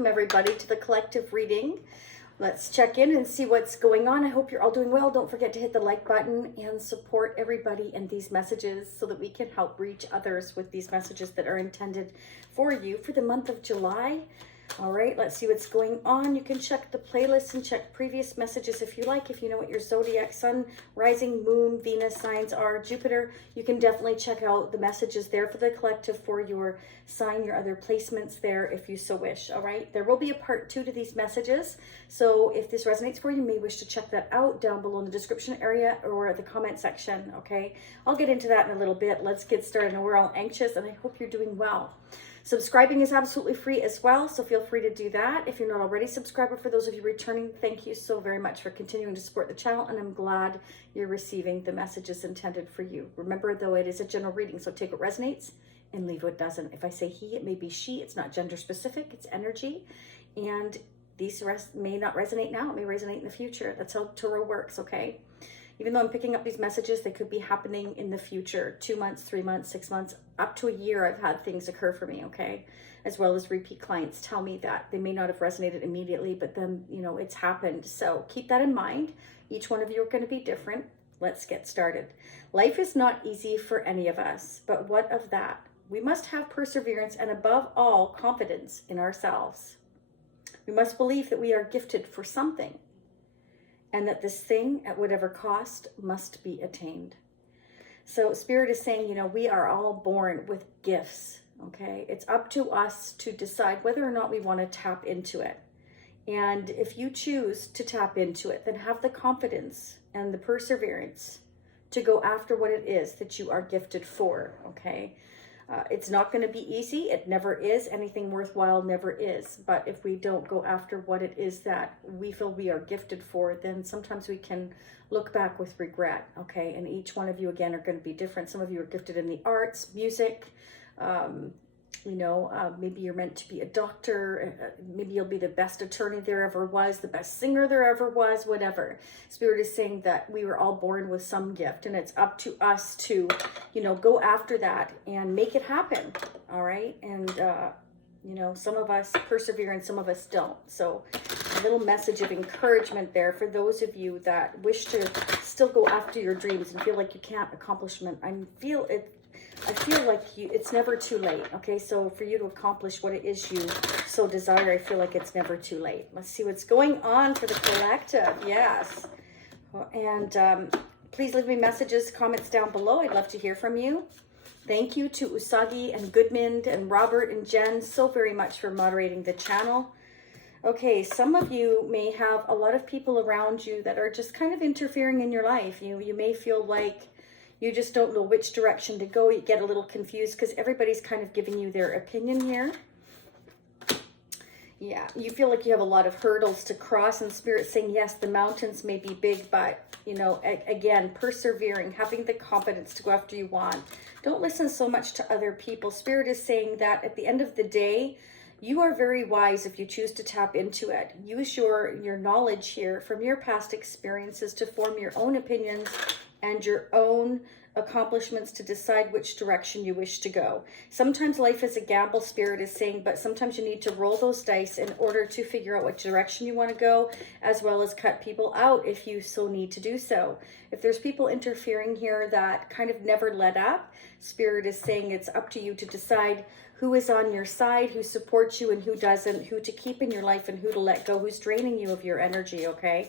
welcome everybody to the collective reading. Let's check in and see what's going on. I hope you're all doing well. Don't forget to hit the like button and support everybody in these messages so that we can help reach others with these messages that are intended for you for the month of July. All right, let's see what's going on. You can check the playlist and check previous messages if you like. If you know what your zodiac, sun, rising, moon, Venus signs are, Jupiter, you can definitely check out the messages there for the collective for your sign, your other placements there if you so wish. All right, there will be a part 2 to these messages. So if this resonates for you, you may wish to check that out down below in the description area or the comment section. Okay, I'll get into that in a little bit. Let's get started. And we're all anxious and I hope you're doing well. Subscribing is absolutely free as well, so feel free to do that. If you're not already a subscriber, for those of you returning, thank you so very much for continuing to support the channel, and I'm glad you're receiving the messages intended for you. Remember, though, it is a general reading, so take what resonates and leave what doesn't. If I say he, it may be she. It's not gender specific, it's energy, and these may not resonate now. It may resonate in the future. That's how tarot works, okay? Even though I'm picking up these messages, they could be happening in the future. 2 months, 3 months, 6 months, up to a year I've had things occur for me, okay? As well as repeat clients tell me that they may not have resonated immediately, but then, you know, it's happened. So keep that in mind. Each one of you are going to be different. Let's get started. Life is not easy for any of us, but what of that? We must have perseverance and above all, confidence in ourselves. We must believe that we are gifted for something, and that this thing, at whatever cost, must be attained. So Spirit is saying, you know, we are all born with gifts, okay? It's up to us to decide whether or not we want to tap into it. And if you choose to tap into it, then have the confidence and the perseverance to go after what it is that you are gifted for, okay? It's not going to be easy. It never is. Anything worthwhile never is. But if we don't go after what it is that we feel we are gifted for, then sometimes we can look back with regret, okay? And each one of you, again, are going to be different. Some of you are gifted in the arts, music, maybe you're meant to be a doctor. Maybe you'll be the best attorney there ever was, the best singer there ever was, whatever. Spirit is saying that we were all born with some gift, and it's up to us to, you know, go after that and make it happen. All right. And, some of us persevere and some of us don't. So a little message of encouragement there for those of you that wish to still go after your dreams and feel like you can't accomplish them. I feel like it's never too late, okay? So for you to accomplish what it is you so desire, I feel like it's never too late. Let's see what's going on for the collective. Yes. And please leave me messages, comments down below. I'd love to hear from you. Thank you to Usagi and Goodmond and Robert and Jen so very much for moderating the channel. Okay, some of you may have a lot of people around you that are just kind of interfering in your life. You may feel like you just don't know which direction to go. You get a little confused because everybody's kind of giving you their opinion here. Yeah, you feel like you have a lot of hurdles to cross, and Spirit saying, yes, the mountains may be big, but, you know, again, persevering, having the confidence to go after you want. Don't listen so much to other people. Spirit is saying that at the end of the day, you are very wise if you choose to tap into it. Use your knowledge here from your past experiences to form your own opinions and your own accomplishments to decide which direction you wish to go. Sometimes life is a gamble, Spirit is saying, but sometimes you need to roll those dice in order to figure out which direction you want to go, as well as cut people out if you so need to do so. If there's people interfering here that kind of never let up, Spirit is saying it's up to you to decide who is on your side, who supports you and who doesn't, who to keep in your life and who to let go, who's draining you of your energy, okay?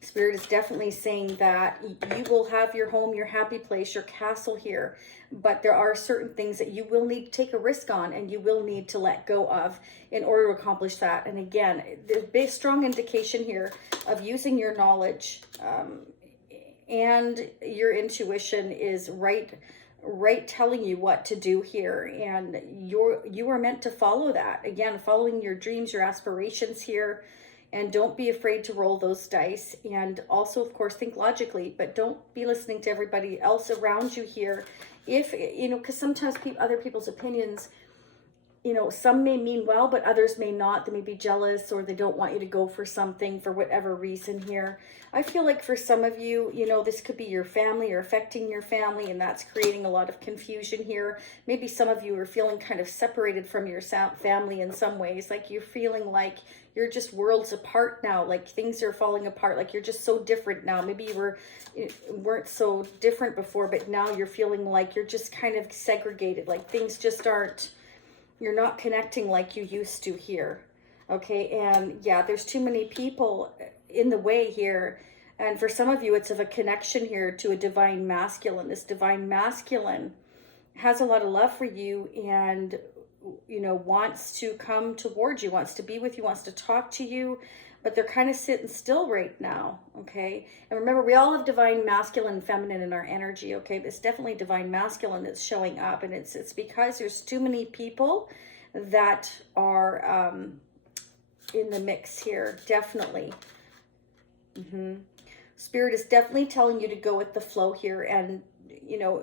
Spirit is definitely saying that you will have your home, your happy place, your castle here, but there are certain things that you will need to take a risk on and you will need to let go of in order to accomplish that. And again, there's a big, strong indication here of using your knowledge and your intuition is right telling you what to do here, and you are meant to follow that. Again, following your dreams, your aspirations here. And don't be afraid to roll those dice. And also, of course, think logically, but don't be listening to everybody else around you here. If, you know, because sometimes other people's opinions you know, some may mean well, but others may not. They may be jealous, or they don't want you to go for something for whatever reason here. I feel like for some of you, you know, this could be your family or affecting your family, and that's creating a lot of confusion here. Maybe some of you are feeling kind of separated from your family in some ways, like you're feeling like you're just worlds apart now, like things are falling apart, like you're just so different now. Maybe you weren't so different before, but now you're feeling like you're just kind of segregated, like things just aren't, you're not connecting like you used to here. Okay, and yeah, there's too many people in the way here. And for some of you, it's of a connection here to a divine masculine. This divine masculine has a lot of love for you, and you know, wants to come towards you, wants to be with you, wants to talk to you, but they're kind of sitting still right now. Okay, and remember, we all have divine masculine and feminine in our energy. Okay, it's definitely divine masculine that's showing up, and it's because there's too many people that are in the mix here. Definitely. Spirit is definitely telling you to go with the flow here, and you know,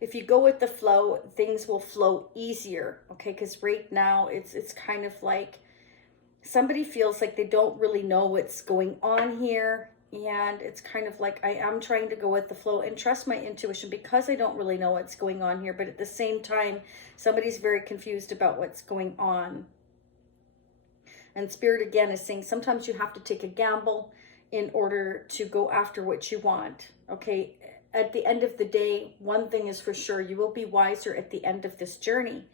if you go with the flow, things will flow easier. Okay, because right now it's kind of like somebody feels like they don't really know what's going on here, and it's kind of like I am trying to go with the flow and trust my intuition because I don't really know what's going on here, but at the same time somebody's very confused about what's going on. And Spirit again is saying sometimes you have to take a gamble in order to go after what you want. Okay, at the end of the day, one thing is for sure, you will be wiser at the end of this journey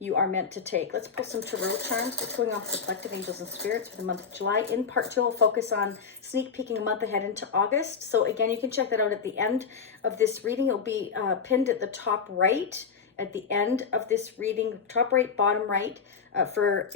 you are meant to take. Let's pull some tarot charms. What's going on with the collective angels and spirits for the month of July? In part 2, I'll focus on sneak peeking a month ahead into August. So again, you can check that out at the end of this reading. It'll be pinned at the top right at the end of this reading, top right, bottom right, for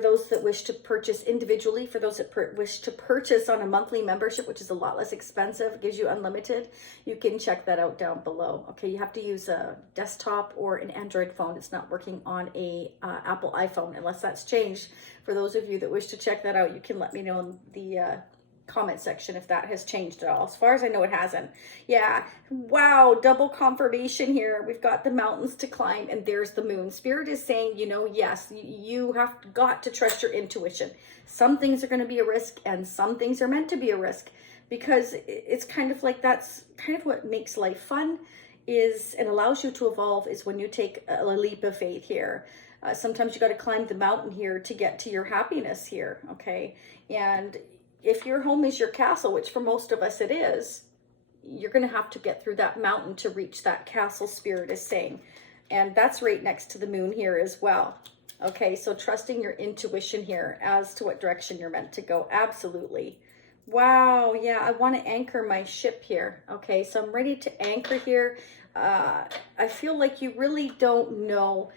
those that wish to purchase individually, for those that wish to purchase on a monthly membership, which is a lot less expensive, it gives you unlimited. You can check that out down below. Okay, you have to use a desktop or an Android phone. It's not working on a Apple iPhone unless that's changed. For those of you that wish to check that out, you can let me know in the comment section if that has changed at all. As far as I know, it hasn't. Yeah, wow, double confirmation here. We've got the mountains to climb, and there's the moon. Spirit is saying, you know, yes, you have got to trust your intuition. Some things are going to be a risk, and some things are meant to be a risk, because it's kind of like that's kind of what makes life fun is and allows you to evolve, is when you take a leap of faith here. Sometimes you got to climb the mountain here to get to your happiness here. Okay, and if your home is your castle, which for most of us it is, you're going to have to get through that mountain to reach that castle, Spirit is saying. And that's right next to the moon here as well. Okay, so trusting your intuition here as to what direction you're meant to go. Absolutely. Wow, yeah, I want to anchor my ship here. Okay, so I'm ready to anchor here. I feel like you really don't know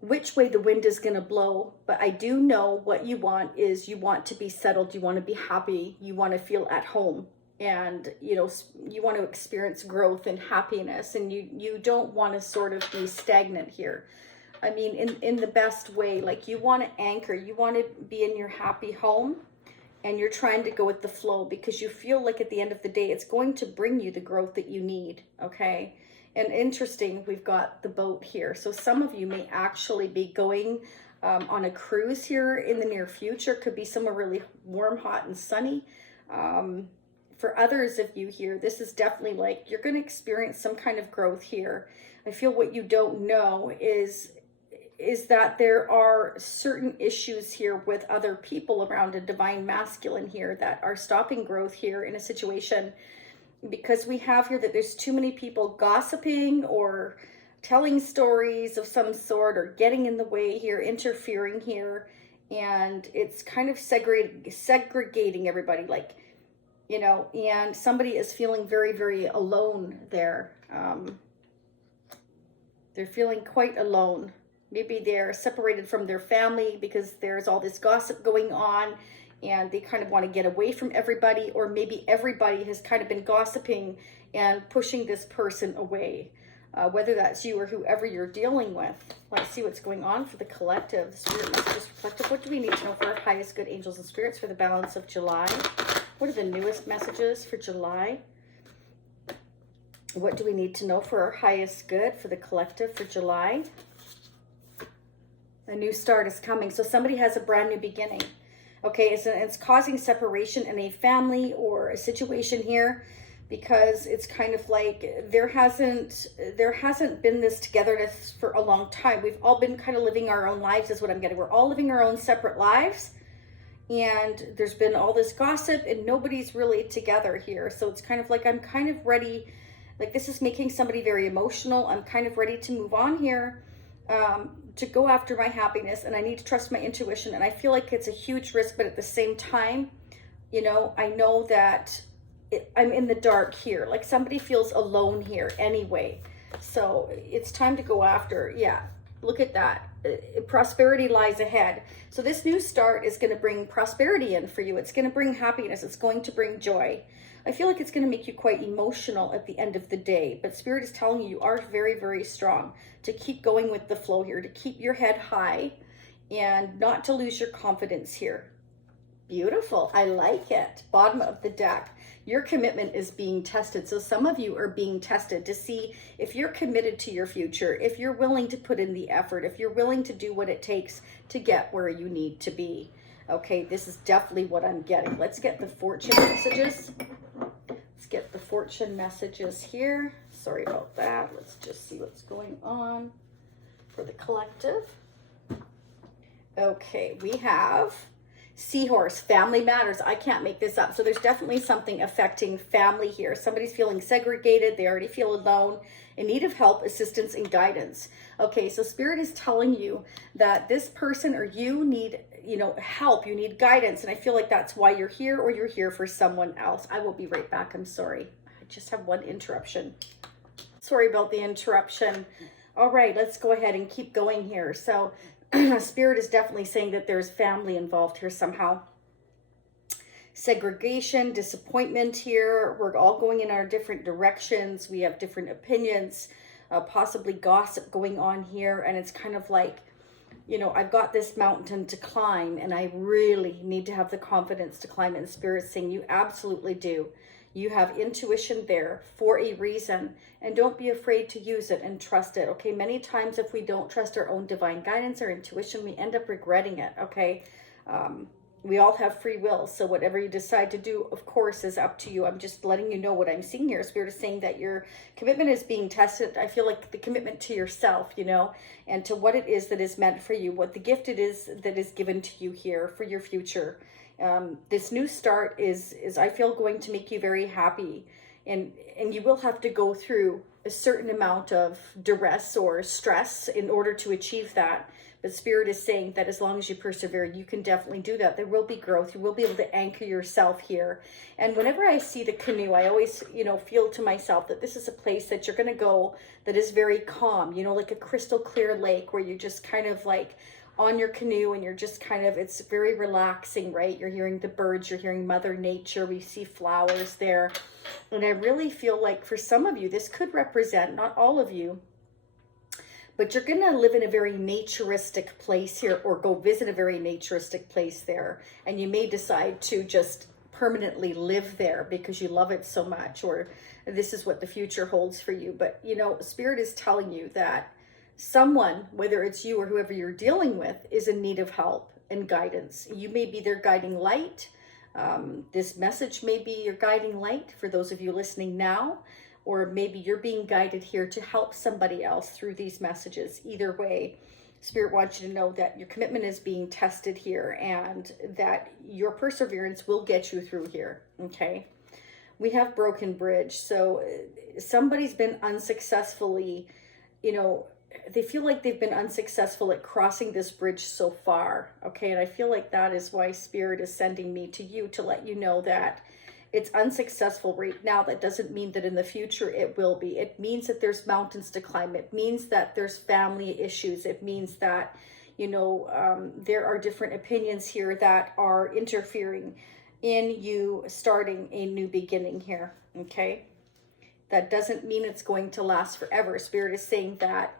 which way the wind is going to blow, but I do know what you want is you want to be settled, you want to be happy, you want to feel at home, and you know, you want to experience growth and happiness, and you don't want to sort of be stagnant here. I mean, in the best way, like you want to anchor, you want to be in your happy home, and you're trying to go with the flow because you feel like at the end of the day it's going to bring you the growth that you need. Okay, and interesting, we've got the boat here. So some of you may actually be going on a cruise here in the near future. Could be somewhere really warm, hot, and sunny. For others of you here, this is definitely like you're going to experience some kind of growth here. I feel what you don't know is that there are certain issues here with other people around a divine masculine here that are stopping growth here in a situation, because we have here that there's too many people gossiping or telling stories of some sort or getting in the way here, interfering here, and it's kind of segregating everybody, like, you know, and somebody is feeling very, very alone there. They're feeling quite alone. Maybe they're separated from their family because there's all this gossip going on, and they kind of want to get away from everybody, or maybe everybody has kind of been gossiping and pushing this person away, whether that's you or whoever you're dealing with. Let's see what's going on for the collective. Spirit messages for collective. What do we need to know for our highest good angels and spirits for the balance of July? What are the newest messages for July? What do we need to know for our highest good for the collective for July? A new start is coming. So somebody has a brand new beginning. Okay, it's causing separation in a family or a situation here, because it's kind of like there hasn't been this togetherness for a long time. We've all been kind of living our own lives is what I'm getting. We're all living our own separate lives, and there's been all this gossip and nobody's really together here. So it's kind of like I'm kind of ready, like this is making somebody very emotional. I'm kind of ready to move on here, to go after my happiness, and I need to trust my intuition. And I feel like it's a huge risk, but at the same time, you know, I know that I'm in the dark here. Like somebody feels alone here anyway. So it's time to go after. Yeah, look at that. Prosperity lies ahead. So this new start is going to bring prosperity in for you. It's going to bring happiness. It's going to bring joy. I feel like it's going to make you quite emotional at the end of the day. But Spirit is telling you, you are very, very strong to keep going with the flow here, to keep your head high and not to lose your confidence here. Beautiful. I like it. Bottom of the deck. Your commitment is being tested. So some of you are being tested to see if you're committed to your future, if you're willing to put in the effort, if you're willing to do what it takes to get where you need to be. Okay, this is definitely what I'm getting. Let's get the fortune messages. Let's get the fortune messages here. Sorry about that. Let's just see what's going on for the collective. Okay, we have Seahorse, family matters. I can't make this up. So there's definitely something affecting family here. Somebody's feeling segregated. They already feel alone, in need of help, assistance, and guidance. Okay, so Spirit is telling you that this person or you need, you know, help. You need guidance. And I feel like that's why you're here, or you're here for someone else. I will be right back. I'm sorry. I just have one interruption. Sorry about the interruption. All right, let's go ahead and keep going here. So Spirit is definitely saying that there's family involved here somehow. Segregation, disappointment here. We're all going in our different directions. We have different opinions, possibly gossip going on here. And it's kind of like, you know, I've got this mountain to climb and I really need to have the confidence to climb it. And Spirit's saying you absolutely do. You have intuition there for a reason, and don't be afraid to use it and trust it. Okay, many times if we don't trust our own divine guidance or intuition, we end up regretting it. Okay, we all have free will, so whatever you decide to do, of course, is up to you. I'm just letting you know what I'm seeing here. Spirit is saying that your commitment is being tested. I feel like the commitment to yourself, you know, and to what it is that is meant for you, what the gift it is that is given to you here for your future. This new start is I feel going to make you very happy, and you will have to go through a certain amount of duress or stress in order to achieve that. But Spirit is saying that as long as you persevere, you can definitely do that. There will be growth. You will be able to anchor yourself here. And whenever I see the canoe, I always, you know, feel to myself that this is a place that you're going to go that is very calm, you know, like a crystal clear lake where you're just kind of like on your canoe and you're just kind of, it's very relaxing, right? You're hearing the birds, you're hearing Mother Nature, we see flowers there. And I really feel like for some of you, this could represent, not all of you, but you're going to live in a very naturistic place here, or go visit a very naturistic place there. And you may decide to just permanently live there because you love it so much, or this is what the future holds for you. But, you know, Spirit is telling you that someone, whether it's you or whoever you're dealing with, is in need of help and guidance. You may be their guiding light. This message may be your guiding light for those of you listening now, or maybe you're being guided here to help somebody else through these messages. Either way, Spirit wants you to know that your commitment is being tested here and that your perseverance will get you through here, okay? We have broken bridge. So somebody's been unsuccessfully, you know, they feel like they've been unsuccessful at crossing this bridge so far, okay? And I feel like that is why Spirit is sending me to you to let you know that it's unsuccessful right now. That doesn't mean that in the future it will be. It means that there's mountains to climb. It means that there's family issues. It means that, you know, there are different opinions here that are interfering in you starting a new beginning here, okay? That doesn't mean it's going to last forever. Spirit is saying that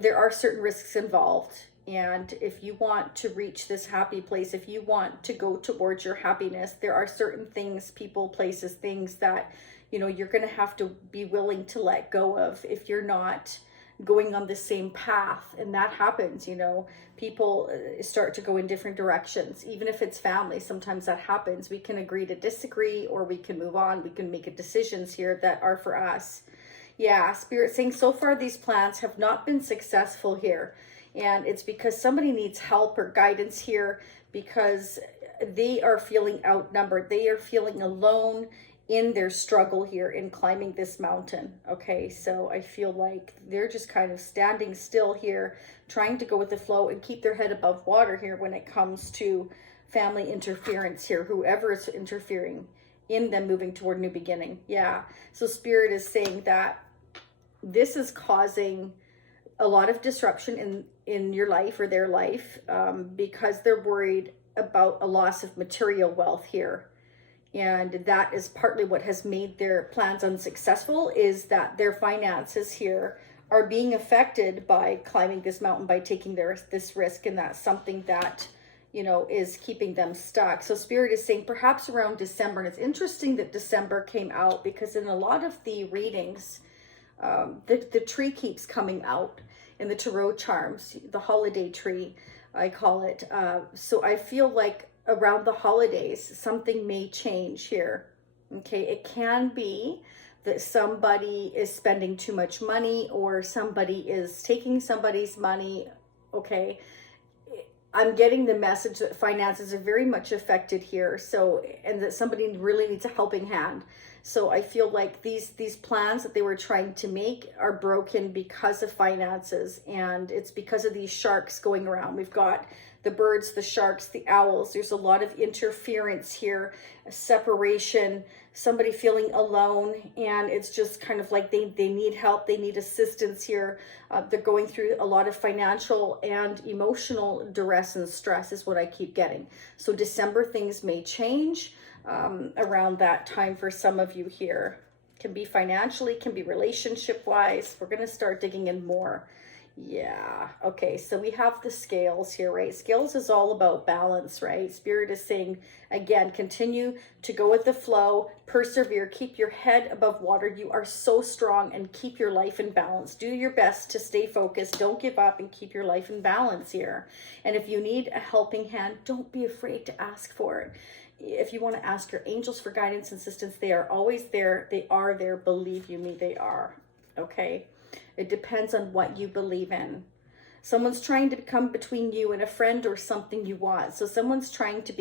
there are certain risks involved. And if you want to reach this happy place, if you want to go towards your happiness, there are certain things, people, places, things that, you know, you're going to have to be willing to let go of if you're not going on the same path. And that happens, you know, people start to go in different directions. Even if it's family, sometimes that happens. We can agree to disagree, or we can move on. We can make decisions here that are for us. Yeah, Spirit saying so far these plans have not been successful here. And it's because somebody needs help or guidance here, because they are feeling outnumbered. They are feeling alone in their struggle here in climbing this mountain. Okay, so I feel like they're just kind of standing still here, trying to go with the flow and keep their head above water here when it comes to family interference here, whoever is interfering in them moving toward new beginning. Yeah, so Spirit is saying that this is causing a lot of disruption in your life or their life, because they're worried about a loss of material wealth here. And that is partly what has made their plans unsuccessful, is that their finances here are being affected by climbing this mountain, by taking this risk. And that's something that, you know, is keeping them stuck. So Spirit is saying perhaps around December. And it's interesting that December came out, because in a lot of the readings, the tree keeps coming out in the tarot charms, the holiday tree, I call it. So I feel like around the holidays, something may change here. Okay, it can be that somebody is spending too much money, or somebody is taking somebody's money. Okay, I'm getting the message that finances are very much affected here. So, and that somebody really needs a helping hand. So I feel like these plans that they were trying to make are broken because of finances, and it's because of these sharks going around. We've got the birds, the sharks, the owls. There's a lot of interference here, a separation, somebody feeling alone, and it's just kind of like they need help, they need assistance here. They're going through a lot of financial and emotional duress and stress is what I keep getting. So December, things may change around that time for some of you here. Can be financially, can be relationship wise. We're going to start digging in more. Yeah. Okay. So we have the scales here, right? Scales is all about balance, right? Spirit is saying, again, continue to go with the flow, persevere, keep your head above water. You are so strong, and keep your life in balance. Do your best to stay focused. Don't give up, and keep your life in balance here. And if you need a helping hand, don't be afraid to ask for it. If you want to ask your angels for guidance and assistance, they are always there. They are there. Believe you me, they are. Okay. It depends on what you believe in. Someone's trying to come between you and a friend or something you want. So someone's trying to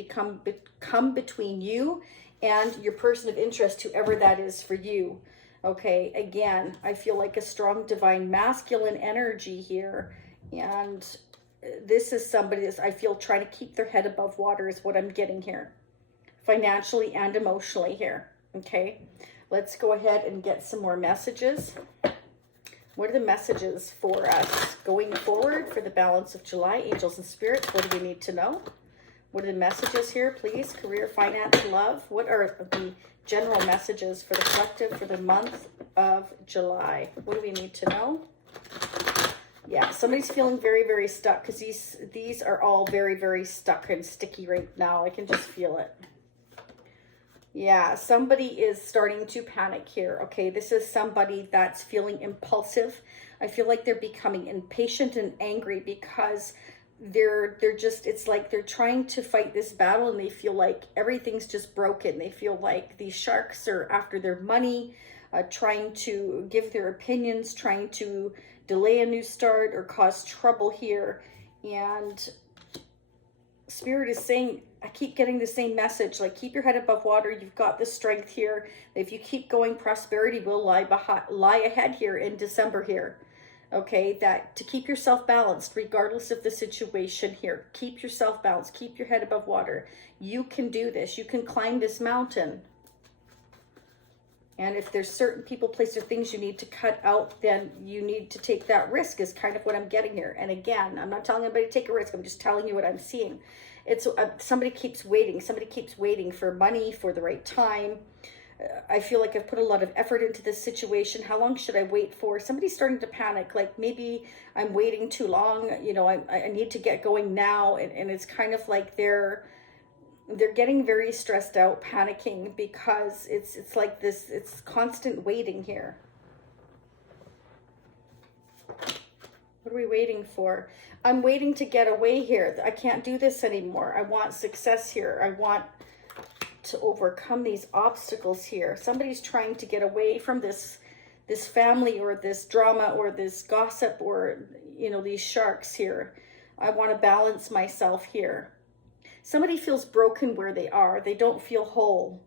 come between you and your person of interest, whoever that is for you. Okay, again, I feel like a strong divine masculine energy here. And this is somebody that I feel trying to keep their head above water is what I'm getting here. Financially and emotionally here. Okay, let's go ahead and get some more messages. What are the messages for us going forward for the balance of July? Angels and spirits, what do we need to know? What are the messages here, please? Career, finance, love. What are the general messages for the collective for the month of July? What do we need to know? Yeah, somebody's feeling very, very stuck, because these are all very, very stuck and sticky right now. I can just feel it. Yeah, somebody is starting to panic here. Okay, this is somebody that's feeling impulsive. I feel like they're becoming impatient and angry, because they're just, it's like they're trying to fight this battle, and they feel like everything's just broken. They feel like these sharks are after their money, trying to give their opinions, trying to delay a new start or cause trouble here. And Spirit is saying, I keep getting the same message, like keep your head above water. You've got the strength here. If you keep going, prosperity will lie ahead here in December here. Okay, that to keep yourself balanced regardless of the situation here. Keep yourself balanced. Keep your head above water. You can do this. You can climb this mountain. And if there's certain people, places, or things you need to cut out, then you need to take that risk is kind of what I'm getting here. And again, I'm not telling anybody to take a risk. I'm just telling you what I'm seeing. It's somebody keeps waiting. Somebody keeps waiting for money, for the right time. I feel like I've put a lot of effort into this situation. How long should I wait for? Somebody's starting to panic. Like maybe I'm waiting too long. You know, I need to get going now. And it's kind of like they're getting very stressed out, panicking, because it's like this, it's constant waiting here. What are we waiting for? I'm waiting to get away here. I can't do this anymore. I want success here. I want to overcome these obstacles here. Somebody's trying to get away from this family or this drama or this gossip or, you know, these sharks here. I want to balance myself here. Somebody feels broken where they are. They don't feel whole.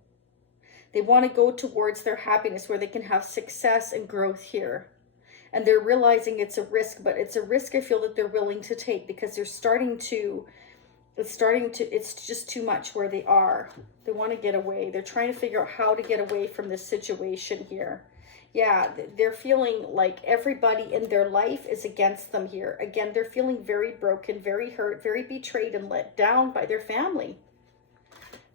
They want to go towards their happiness where they can have success and growth here. And they're realizing it's a risk, but it's a risk I feel that they're willing to take because they're it's just too much where they are. They want to get away. They're trying to figure out how to get away from this situation here. Yeah, they're feeling like everybody in their life is against them here. Again, they're feeling very broken, very hurt, very betrayed and let down by their family.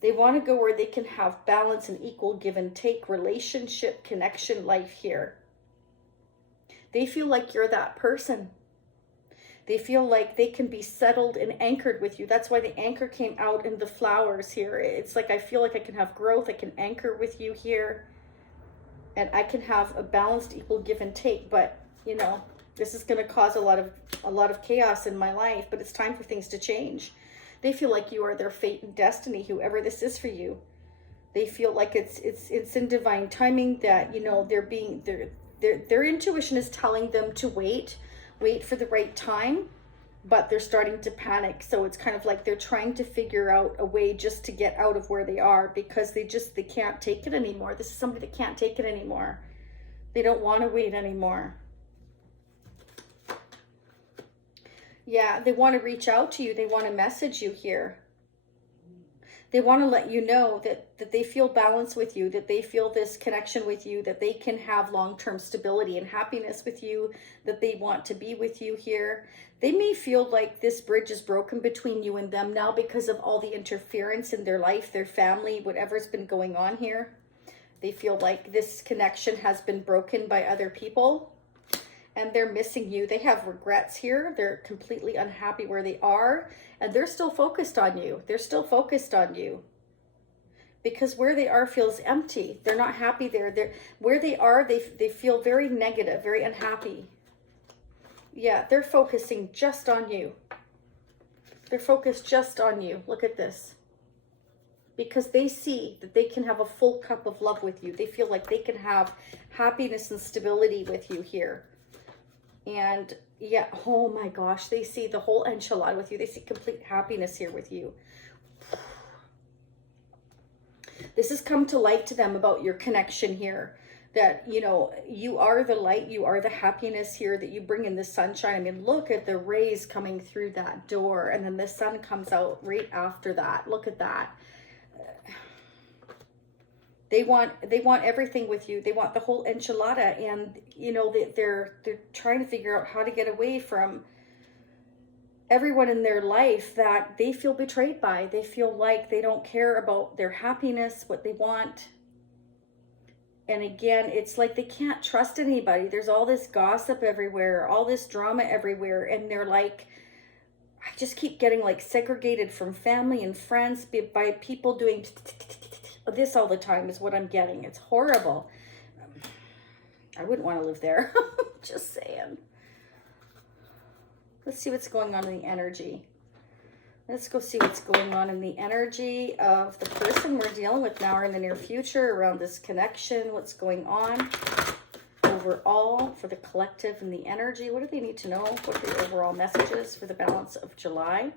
They want to go where they can have balance and equal give and take, relationship, connection, life here. They feel like you're that person. They feel like they can be settled and anchored with you. That's why the anchor came out in the flowers here. It's like I feel like I can have growth. I can anchor with you here. And I can have a balanced, equal give and take. But, you know, this is going to cause a lot of chaos in my life. But it's time for things to change. They feel like you are their fate and destiny, whoever this is for you. They feel like it's in divine timing that, you know, their intuition is telling them to wait for the right time, but they're starting to panic. So it's kind of like they're trying to figure out a way just to get out of where they are because they can't take it anymore. This is somebody that can't take it anymore. They don't want to wait anymore. Yeah, they want to reach out to you. They want to message you here. They want to let you know that they feel balance with you, that they feel this connection with you, that they can have long-term stability and happiness with you, that they want to be with you here. They may feel like this bridge is broken between you and them now because of all the interference in their life, their family, whatever's been going on here. They feel like this connection has been broken by other people and they're missing you. They have regrets here. They're completely unhappy where they are. And they're still focused on you. They're still focused on you. Because where they are feels empty. They're not happy there. Where they are, they feel very negative, very unhappy. Yeah, they're focusing just on you. They're focused just on you. Look at this. Because they see that they can have a full cup of love with you. They feel like they can have happiness and stability with you here. And yeah, oh my gosh, they see the whole enchilada with you. They see complete happiness here with you. This has come to light to them about your connection here. That, you know, you are the light, you are the happiness here, that you bring in the sunshine. I mean, look at the rays coming through that door, and then the sun comes out right after that. Look at that. They want everything with you. They want the whole enchilada, and you know they're trying to figure out how to get away from everyone in their life that they feel betrayed by. They feel like they don't care about their happiness, what they want. And again, it's like they can't trust anybody. There's all this gossip everywhere, all this drama everywhere, and they're like, I just keep getting like segregated from family and friends by people doing this all the time is what I'm getting. It's horrible. I wouldn't want to live there. Just saying. Let's see what's going on in the energy. Let's go see what's going on in the energy of the person we're dealing with now or in the near future around this connection. What's going on overall for the collective and the energy? What do they need to know? What are the overall messages for the balance of July?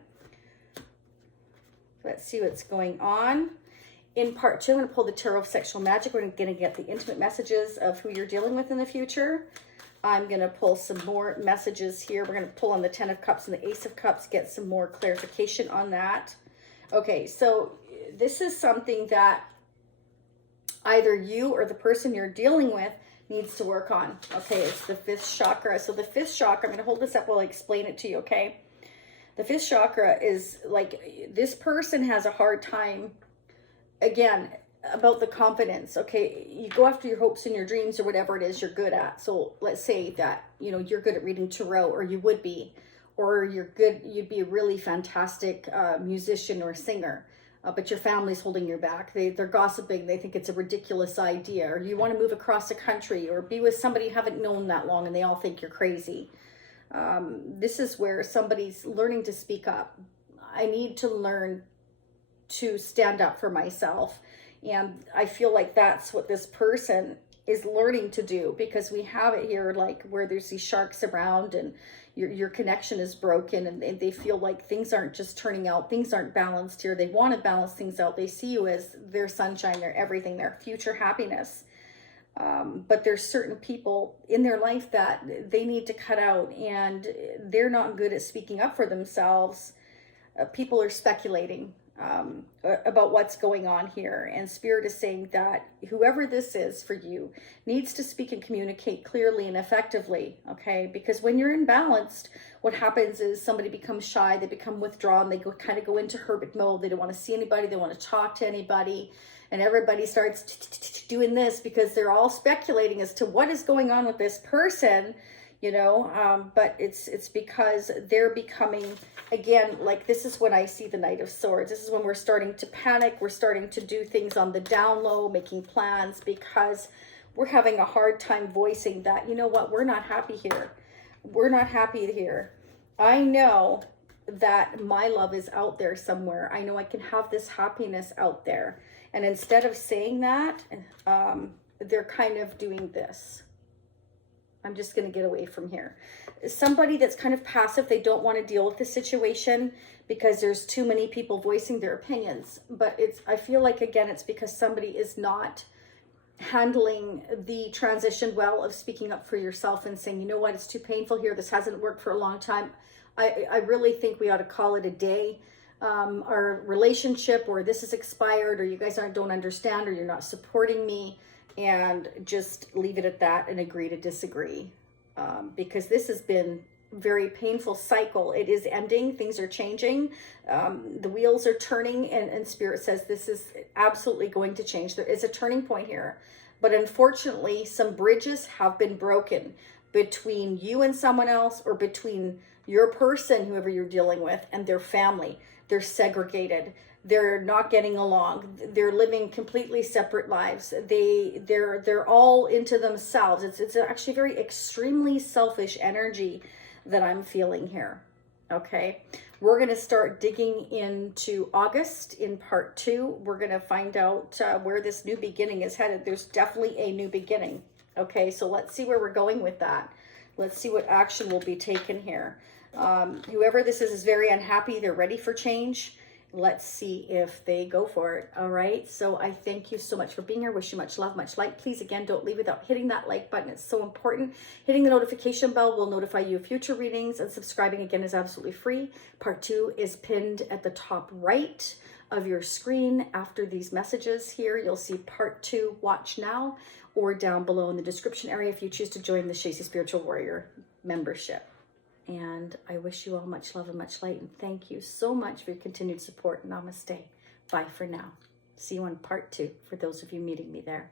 Let's see what's going on. In part 2, I'm going to pull the Tarot of Sexual Magic. We're going to get the intimate messages of who you're dealing with in the future. I'm going to pull some more messages here. We're going to pull on the 10 of Cups and the Ace of Cups, get some more clarification on that. Okay, so this is something that either you or the person you're dealing with needs to work on. Okay, it's the 5th chakra. So the 5th chakra, I'm going to hold this up while I explain it to you, okay? The 5th chakra is like, this person has a hard time, again, about the confidence. Okay, you go after your hopes and your dreams or whatever it is you're good at. So let's say that, you know, you're good at reading tarot, or you would be, or you'd be a really fantastic musician or singer. but your family's holding your back. They're gossiping. They think it's a ridiculous idea. Or you want to move across the country or be with somebody you haven't known that long and they all think you're crazy. This is where somebody's learning to speak up. I need to learn to stand up for myself. And I feel like that's what this person is learning to do, because we have it here like where there's these sharks around and your connection is broken, and they feel like things aren't just turning out, things aren't balanced here. They want to balance things out. They see you as their sunshine, their everything, their future happiness. But there's certain people in their life that they need to cut out, and they're not good at speaking up for themselves. People are speculating about what's going on here, and Spirit is saying that whoever this is for you needs to speak and communicate clearly and effectively, okay? Because when you're imbalanced, what happens is somebody becomes shy, they become withdrawn, they kind of go into hermit mode, they don't want to see anybody, they want to talk to anybody, and everybody starts doing this because they're all speculating as to what is going on with this person, you know, but it's because they're becoming, again, like this is when I see the Knight of Swords. This is when we're starting to panic. We're starting to do things on the down low, making plans, because we're having a hard time voicing that, you know what, we're not happy here. We're not happy here. I know that my love is out there somewhere. I know I can have this happiness out there. And instead of saying that, they're kind of doing this. I'm just going to get away from here. Somebody that's kind of passive, they don't want to deal with the situation because there's too many people voicing their opinions. But I feel like, again, it's because somebody is not handling the transition well of speaking up for yourself and saying, you know what, it's too painful here. This hasn't worked for a long time. I really think we ought to call it a day. Our relationship, or this is expired, or you guys don't understand, or you're not supporting me. And just leave it at that and agree to disagree, because this has been a very painful cycle. It is ending. Things are changing. The wheels are turning, and Spirit says this is absolutely going to change. There is a turning point here, but unfortunately some bridges have been broken between you and someone else, or between your person, whoever you're dealing with, and their family. They're segregated. They're not getting along. They're living completely separate lives. They're all into themselves. It's actually very extremely selfish energy that I'm feeling here. Okay, we're going to start digging into August in part 2. We're going to find out where this new beginning is headed. There's definitely a new beginning. Okay, so let's see where we're going with that. Let's see what action will be taken here. Whoever this is very unhappy. They're ready for change. Let's see if they go for it. All right. So I thank you so much for being here. Wish you much love, much light. Please, again, don't leave without hitting that like button. It's so important. Hitting the notification bell will notify you of future readings, and subscribing, again, is absolutely free. Part 2 is pinned at the top right of your screen. After these messages here, you'll see part 2, watch now, or down below in the description area if you choose to join the Shazy Spiritual Warrior membership. And I wish you all much love and much light. And thank you so much for your continued support. Namaste. Bye for now. See you on part 2 for those of you meeting me there.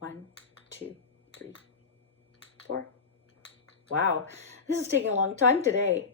1, 2, 3, 4. Wow. This is taking a long time today.